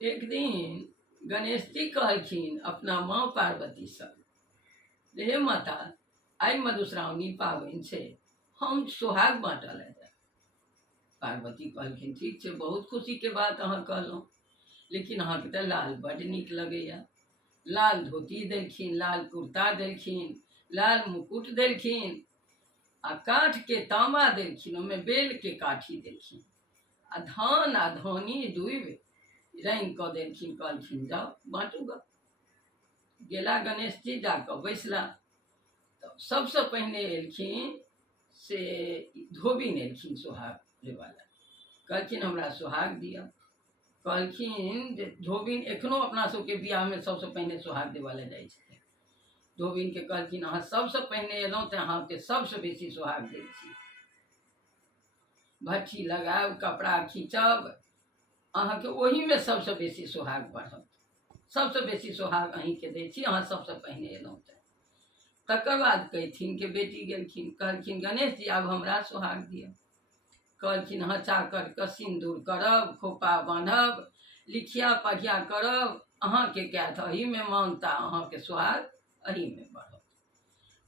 एक दिन गणेश जी कहलखिन अपना माँ पार्वती से, हे माता, आई मधुश्रावणी पाबनि छै, हम सोहाग बाँटल जाए। पार्वती कहलखिन ठीक छै, बहुत खुशी के बात अहाँ कहलहुँ, लेकिन अहाँके तऽ लाल बड्ड नीक लगैया। लाल धोती देलखिन, लाल कुर्ता देलखिन, लाल मुकुट देलखिन, आ काठ के तामा देलखिन, ओहिमे बेल के काठी देलखिन, आ धान आ धानी दुबि रंग कऽ देलखिन। कहलखिन जाओ बाँटू ग। गेला गणेश जी, जाकऽ बैसला। तऽ सबसँ पहिने एलखिन से धोबिन एलखिन सोहाग लेवाला। कहलखिन हमरा सोहाग दिअ। कहलखिन जे धोबिन एखनो अपना सबके बियाहमे सबसँ पहिने सोहाग देवाला जाइ छथिन। धोबिन के कहलखिन अहाँ सबसँ पहिने एलहुँ तऽ अहाँके सबसँ बेसी सोहाग दै छी। भट्ठी लगायब, कपड़ा खींचब, अहाँके ओहीमे सबसँ बेसी सोहाग बढ़त। सबसँ बेसी सोहाग अहींके दै छी, अहाँ सबसँ पहिने एलहुँ तऽ। तकर बाद कैथिन के बेटी गेलखिन, कहलखिन गणेश जी आब हमरा सोहाग दिअ। कहलखिन हाँ, चाकर के सिन्दूर करब, खोपा बान्हब, लिखिया पढ़िया करब, अहाँके कहत अहीमे मानता, अहाँके सोहाग अहीमे बढ़त।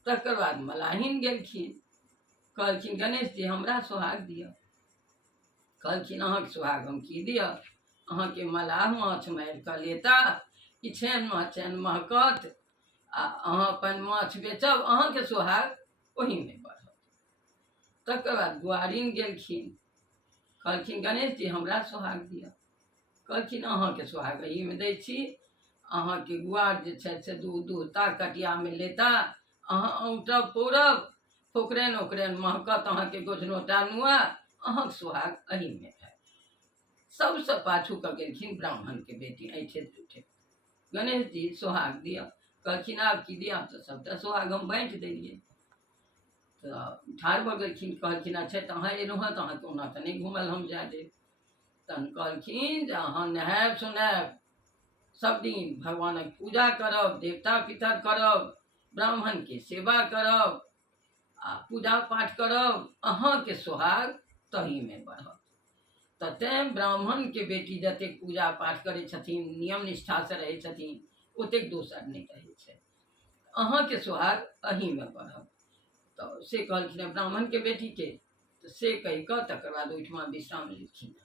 तकर बाद मलाहिन गेलखिन, कहलखिन गणेश जी हमरा सोहाग दिअ। कहलखिन अहाँके सोहाग हम की दिअ, अहाँके मलाह माछ मारि कऽ लेता, इछेन माछेन महकत, आ अहाँ अपन माछ बेचब, अहाँके सोहाग ओहीमे बढ़त। तकर बाद गुआरिन गेलखिन, कहलखिन गणेश जी हमरा सोहाग दिअ। कहलखिन अहाँके सोहाग एहीमे दै छी, अहाँके गुआर जे छथि से दूध दूहता, कटियामे लेता, अहाँ औंटब पौरब, फोकरेन ओकरेन महकत, अहाँके गोझनोटा नुआ, अहाँके सोहाग एहीमे हैत। सबसँ पाछू कऽ गेलखिन ब्राह्मण के बेटी ऐठैत पीठैत, गणेश जी सोहाग दिअ। कहलखिन आब की दिअ, तऽ सबटा सोहाग हम बाँटि देलियै। तऽ ठाढ़ भऽ गेलखिन, कहलखिन अच्छा तऽ अहाँ एलहुँ हँ तऽ अहाँके ओना तऽ नहि घुमल हम जाए देब। तहन कहलखिन जे अहाँ नहायब सुनायब, सब दिन भगवानक पूजा करब, देवता पितर करब, ब्राह्मण के सेवा करब, आ पूजा पाठ करब, अहाँके सोहाग तहीमे बढ़त। तऽ तेँ ब्राह्मण के बेटी जतेक पूजा पाठ करै छथिन, नियम निष्ठासँ रहै छथिन, ओतेक दोसर नहि रहै छै। अहाँके सोहाग अहीमे बढ़त। तऽ से कहलखिन ब्राह्मण के बेटी के, तऽ से कहि कऽ तकर बाद ओहिठमा विश्राम लेलखिन।